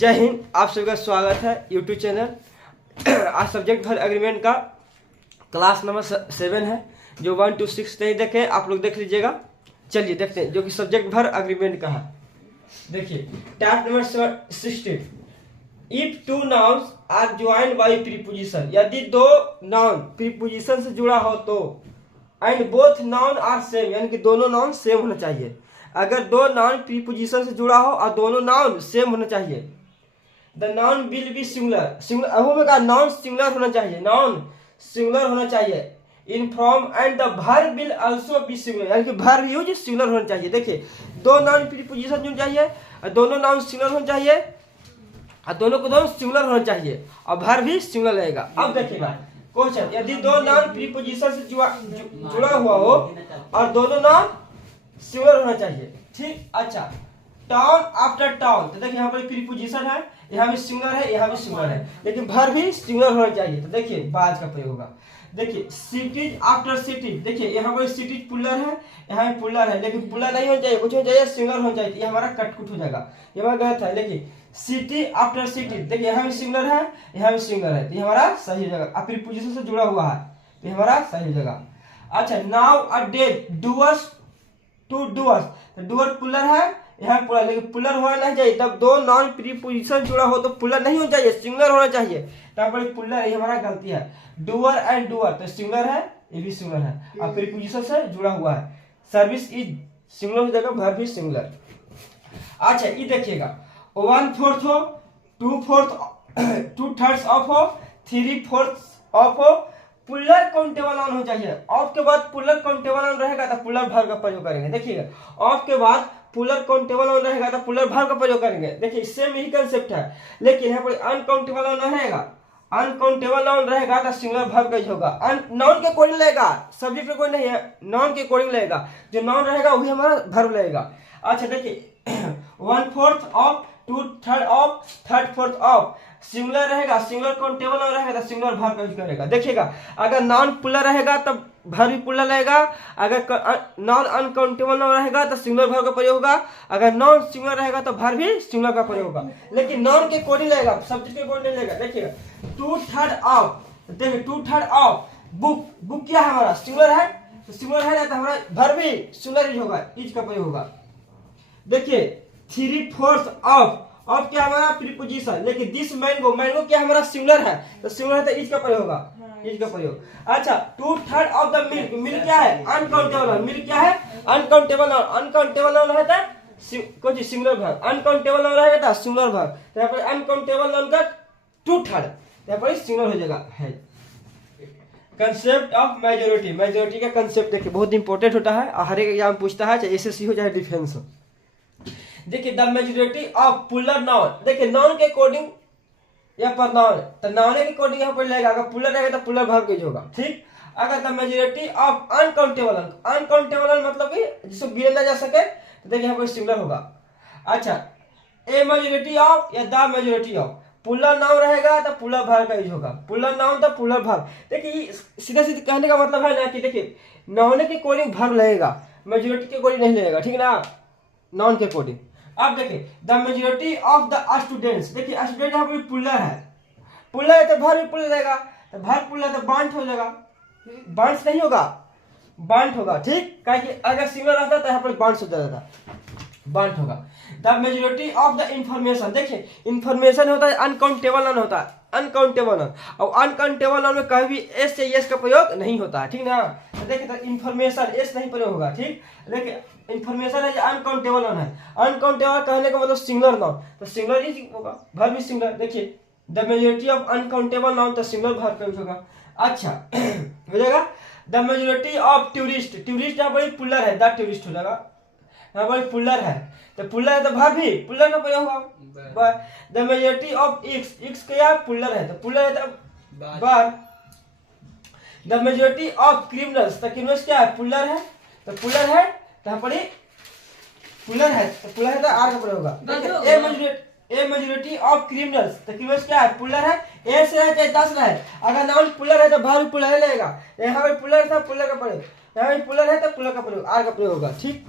जय हिंद। आप सभी का स्वागत है यूट्यूब चैनल। आज सब्जेक्ट भर एग्रीमेंट का क्लास नंबर 7 है। जो 1 to 6 नहीं देखे आप लोग देख लीजिएगा। चलिए देखते हैं जो कि सब्जेक्ट भर एग्रीमेंट का है। देखिए task number 16, if two nouns are joined by preposition, यदि दो नाउन प्रीपोजिशन से जुड़ा हो तो, and both noun are same, यानी कि दोनों नाउन सेम होना चाहिए। अगर दो नाउन प्रीपोजिशन से जुड़ा हो और दोनों नाउन सेम होना चाहिए, the noun will be singular. Singular noun singular होना चाहिए, नाउन सिंगुलर होना चाहिए in form, and the verb will also be singular, यानी कि वर्ब यूज सिंगुलर होना चाहिए। देखिए दो नाउन प्रीपोजिशन होना चाहिए और दोनों नाउन सिंगुलर होना चाहिए और दोनों को दोनों सिंगुलर होना चाहिए और वर्ब भी सिंगुलर रहेगा। अब देखिएगा क्वेश्चन, यदि दो नाउन प्रीपोजिशन से जुड़ा हुआ हो और दोनों नाउन सिंगुलर होना चाहिए, ठीक। अच्छा, टाउन आफ्टर टाउन, तो देखिए यहाँ पर प्रीपोजिशन है, यहाँ भी सिंगुलर है, यहाँ भी सिंगुलर है, लेकिन वर्ब भी सिंगुलर होना चाहिए। तो देखिए बाज का प्रयोग होगा। देखिए सिटीज आफ्टर सिटीज, देखिए यहाँ पर सिटीज पुलर है, यहाँ भी पुलर है, लेकिन पुलर नहीं होना चाहिए, कुछ होना चाहिए सिंगुलर होना चाहिए। ये हमारा कटकुट हो जाएगा, ये हमारा गलत है। देखिए सिटी आफ्टर सिटी, देखिए यहाँ भी सिंगुलर है, यहाँ भी सिंगुलर है, तो ये हमारा सही हो जाएगा। अब प्रीपोजिशन से जुड़ा हुआ है तो ये हमारा सही हो जाएगा। अच्छा, now a day doers to doers, तो डूअर पुलर है, यहाँ पुलर, लेकिन पुलर होना नहीं चाहिए। तब दो नॉन प्रीपोजिशन जुड़ा हो तो पुलर नहीं होना चाहिए, सिंगुलर होना चाहिए। तब पर पुलर, ये हमारा गलती है। डूअर एंड डूअर, तो सिंगुलर है, ये भी सिंगुलर है और प्रीपोजिशन से जुड़ा हुआ है। सर्विस इज सिंगुलर हो जाएगा, वर्ब भी सिंगुलर। अच्छा ये देखिएगा 1/4 हो, 2/4 2/3 ऑफ हो, 3/4 ऑफ हो, पुलर काउंटेबल नाउन होना चाहिए। ऑफ के बाद पुलर काउंटेबल नाउन रहेगा तो पुलर वर्ब का प्रयोग करेंगे। देखिएगा ऑफ के बाद पुलर काउंटेबल नाउन रहेगा तो पुलर वर्ब का प्रयोग करेंगे। देखिए सेम यही कंसेप्ट है, लेकिन यहाँ पर अनकाउंटेबल नाउन रहेगा, अनकाउंटेबल नाउन रहेगा तो सिंगुलर वर्ब का ही होगा। नाउन के अकॉर्डिंग लगेगा, सब्जेक्ट के अकॉर्डिंग नहीं है, नाउन के अकॉर्डिंग लगेगा। जो नाउन रहेगा वही हमारा वर्ब लगेगा। अच्छा देखिए 1/4 ऑफ, 2/3 ऑफ, 3/4 ऑफ, सिंगुलर रहेगा, सिंगुलर काउंटेबल नाउन रहेगा तो सिंगुलर वर्ब का यूज करेगा। देखिएगा अगर नाउन पुलर रहेगा तब वर्ब भी पुलर रहेगा, अगर नाउन अनकाउंटेबल नाउन रहेगा तो सिंगुलर वर्ब का प्रयोग होगा, अगर नाउन सिंगुलर रहेगा तो वर्ब भी सिंगुलर का प्रयोग होगा। लेकिन नाउन के अकॉर्डिंग लगेगा, सब्जेक्ट के अकॉर्डिंग नहीं लगेगा। देखिएगा 2/3 ऑफ, देखिए 2/3 ऑफ बुक, बुक क्या है हमारा सिंगुलर है, तो सिंगुलर है तो हमारा वर्ब भी सिंगुलर यूज होगा, इज का प्रयोग होगा। देखिए 3/4 ऑफ क्या हमारा प्रीपोजिशन, लेकिन दिस मैंगो, मैंगो क्या हमारा सिंगुलर है तो सिंगुलर है तो इज का प्रयोग होगा, इज का प्रयोग। अच्छा 2/3 ऑफ द मिल्क, मिल्क क्या है अनकाउंटेबल, मिल्क क्या है अनकाउंटेबल नाउन, अनकाउंटेबल नाउन है तो कुछ सिंगुलर वर्ब, अनकाउंटेबल नाउन रहेगा तो सिंगुलर वर्ब। तो यहाँ पर अनकाउंटेबल नाउन का 2/3 यहाँ पर सिंगुलर हो जाएगा है। कंसेप्ट ऑफ मेजोरिटी, मेजोरिटी का कंसेप्ट देखिए बहुत इंपॉर्टेंट होता है, हर एक एग्जाम पूछता है, चाहे एसएससी हो चाहे डिफेंस हो। देखिए the majority of puller noun, देखिए नाउन के अकॉर्डिंग या पर नाउन, तो नाउन के अकॉर्डिंग यहाँ पर लगेगा, अगर पुलर रहेगा तो पुलर वर्ब यूज होगा, ठीक। अगर the majority of uncountable, uncountable मतलब कि जिसको गिना ना जा सके, तो देखिए यहाँ पर सिंगुलर होगा। अच्छा ए मेजोरिटी ऑफ या the majority of, puller noun रहेगा तो पुलर वर्ब का यूज होगा, पुलर नाउन तो पुलर वर्ब। देखिए सीधा सीधा कहने का मतलब है ना कि देखिए नाउन के अकॉर्डिंग वर्ब लगेगा, मेजोरिटी के अकॉर्डिंग नहीं लगेगा, ठीक ना, नाउन के अकॉर्डिंग। अब देखिए the majority of the students, देखिए स्टूडेंट यहाँ पर पुलर है, पुलर है तो वर्ब भी पुलर रहेगा, तो वर्ब पुलर तो बांट हो जाएगा, बांट नहीं होगा, बांट होगा, ठीक। क्योंकि अगर सिंगुलर रहता तो यहाँ पर बांट हो जाता, बांट होगा। The majority of the information, देखिए इंफॉर्मेशन होता है अनकाउंटेबल नाउन होता है, अनकाउंटेबल नाउन, और अनकाउंटेबल नाउन में कभी भी एस से एस का प्रयोग नहीं होता है, ठीक ना। तो देखिए तो इंफॉर्मेशन एस नहीं प्रयोग होगा, ठीक। देखिए इंफॉर्मेशन है अनकाउंटेबल नाउन है, अनकाउंटेबल कहने का मतलब सिंगुलर नाउन, तो सिंगुलर ही होगा, वर्ब भी सिंगुलर। देखिए the majority of uncountable noun तो सिंगुलर वर्ब का यूज होगा। अच्छा हो जाएगा the majority of tourist, tourist यहाँ पर पुलर है, द टूरिस्ट हो जाएगा, यहाँ पर पुलर है तो पुलर है तो वर्ब भी पुलर का प्रयोग होगा। The majority of x, x क्या पुलर है तो पुलर है तो verb. The majority of criminals, तो क्रिमिनल्स क्या है पुलर है, तो पुलर है तो यहाँ पर पुलर है तो पुलर है तो आर का प्रयोग होगा। ए मेजोरिटी ऑफ क्रिमिनल्स, तो क्रिमिनल्स क्या है पुलर है, ए से रहे चाहे 10 रहे, अगर नाउन पुलर है तो वर्ब पुलर लगेगा, यहाँ पर पुलर था पुलर का प्रयोग, यहाँ पर पुलर है तो पुलर का प्रयोग आर का प्रयोग होगा, ठीक।